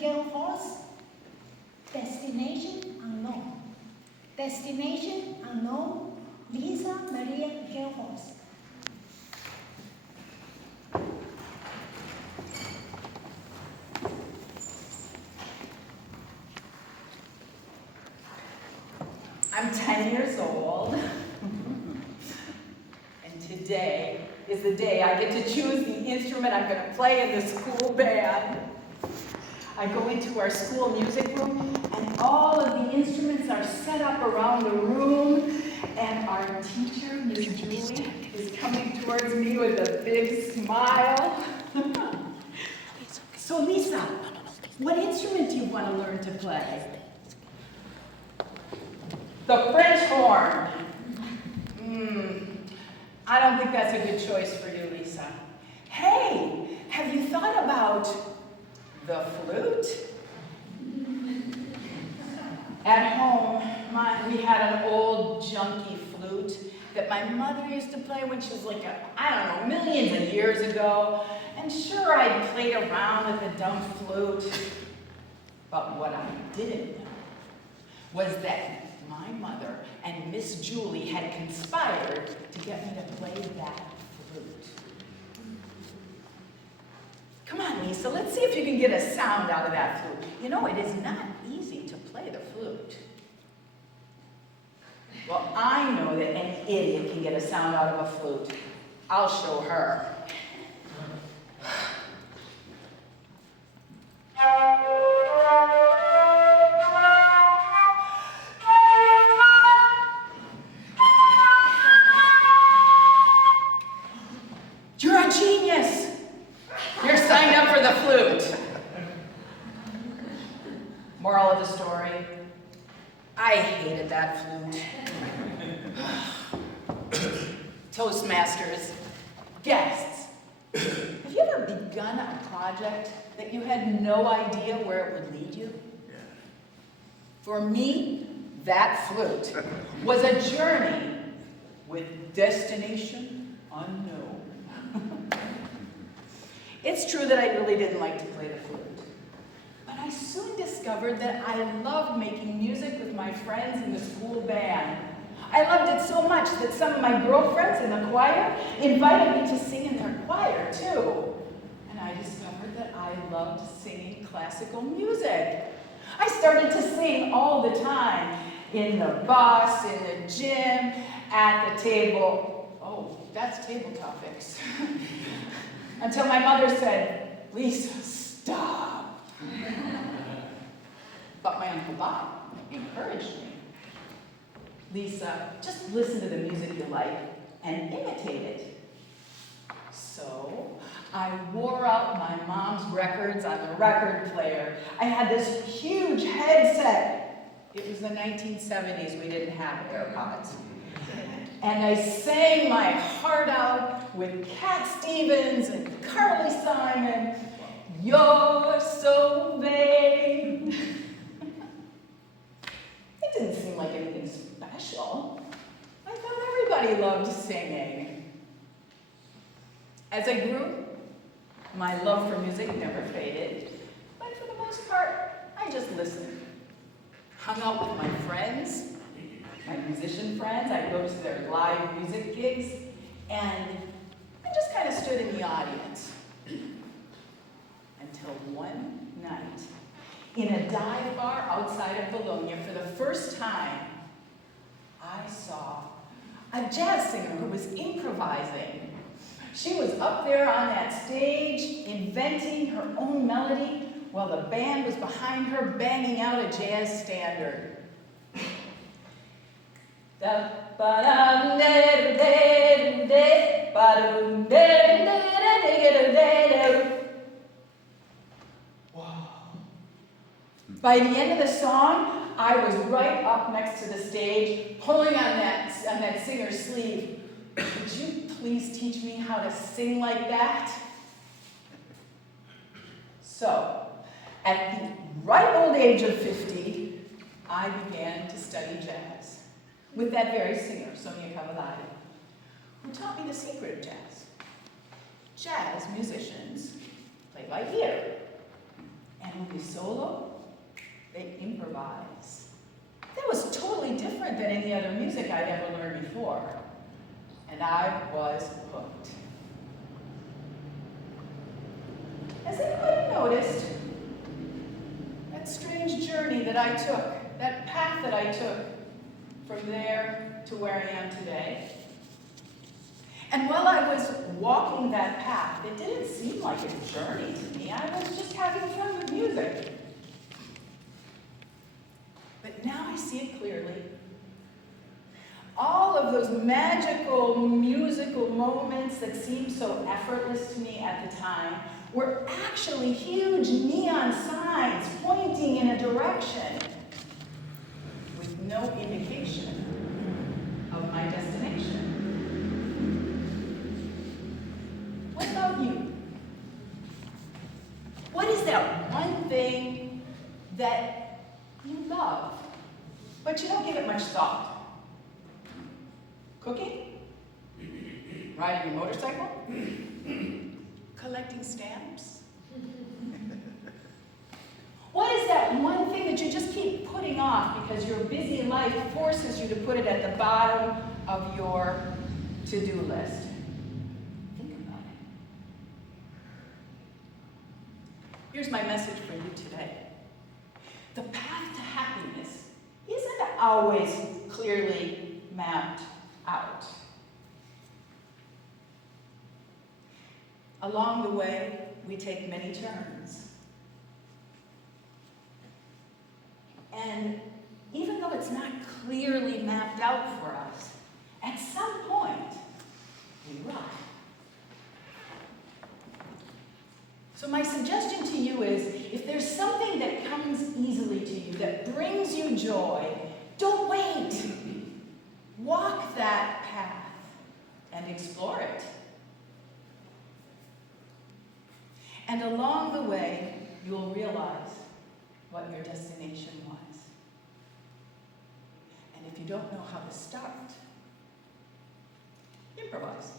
Gelhaus, destination unknown. Destination unknown, Lisa Maria Gelhaus. I'm 10 years old, and today is the day I get to choose the instrument I'm going to play in the school band. I go into our school music room, and all of the instruments are set up around the room, and our teacher, Miss Julie, is coming towards me with a big smile. So Lisa, what instrument do you want to learn to play? The French horn. I don't think that's a good choice for you, Lisa. Hey, have you thought about the flute? At home, we had an old junky flute that my mother used to play when she was like, millions of years ago. And sure, I played around with the dumb flute. But what I didn't know was that my mother and Miss Julie had conspired to get me to play that flute. Come on, Lisa, let's see if you can get a sound out of that flute. You know, it is not easy to play the flute. Well, I know that any idiot can get a sound out of a flute. I'll show her. You're a genius. You're signed up for the flute. Moral of the story, I hated that flute. Toastmasters, guests, have you ever begun a project that you had no idea where it would lead you? For me, that flute was a journey with destination unknown. It's true that I really didn't like to play the flute, but I soon discovered that I loved making music with my friends in the school band. I loved it so much that some of my girlfriends in the choir invited me to sing in their choir too. And I discovered that I loved singing classical music. I started to sing all the time, in the bus, in the gym, at the table. Oh, that's table topics. Until my mother said, Lisa, stop. But my Uncle Bob encouraged me. Lisa, just listen to the music you like and imitate it. So I wore out my mom's records on the record player. I had this huge headset. It was the 1970s, we didn't have AirPods. And I sang my heart out with Cat Stevens and Carly Simon. You're so vain. It didn't seem like anything special. I thought everybody loved singing. As I grew, my love for music never faded. But for the most part, I just listened. Hung out with my friends, my musician friends. I'd go to their live music gigs, and I just kind of stood in the audience. Until one night, in a dive bar outside of Bologna, for the first time, I saw a jazz singer who was improvising. She was up there on that stage, inventing her own melody, while the band was behind her banging out a jazz standard. By the end of the song, I was right up next to the stage, pulling on that singer's sleeve. Would you please teach me how to sing like that? So, at the ripe old age of 50, I began to study jazz with that very singer, Sonia Cavallari, who taught me the secret of jazz. Jazz musicians play by ear. And when you solo, they improvise. That was totally different than any other music I'd ever learned before. And I was hooked. Has anybody noticed that strange journey that I took, that path that I took from there to where I am today? And while I was walking that path, it didn't seem like a journey to me. I was just having fun with music. But now I see it clearly. All of those magical musical moments that seemed so effortless to me at the time were actually huge neon signs pointing in a direction with no indication of my destination. What about you? What is that one thing that you love, but you don't give it much thought? Cooking? Riding a motorcycle? Collecting stamps? What is that one thing that you just keep putting off because your busy life forces you to put it at the bottom of your to-do list? Think about it. Here's my message for you today. The path to happiness isn't always clearly mapped out. Along the way, we take many turns. And even though it's not clearly mapped out for us, at some point, we arrive. So my suggestion to you is, if there's something that comes easily to you, that brings you joy, don't wait. Walk that path and explore it. And along the way, you'll realize what your destination was. And if you don't know how to start, improvise.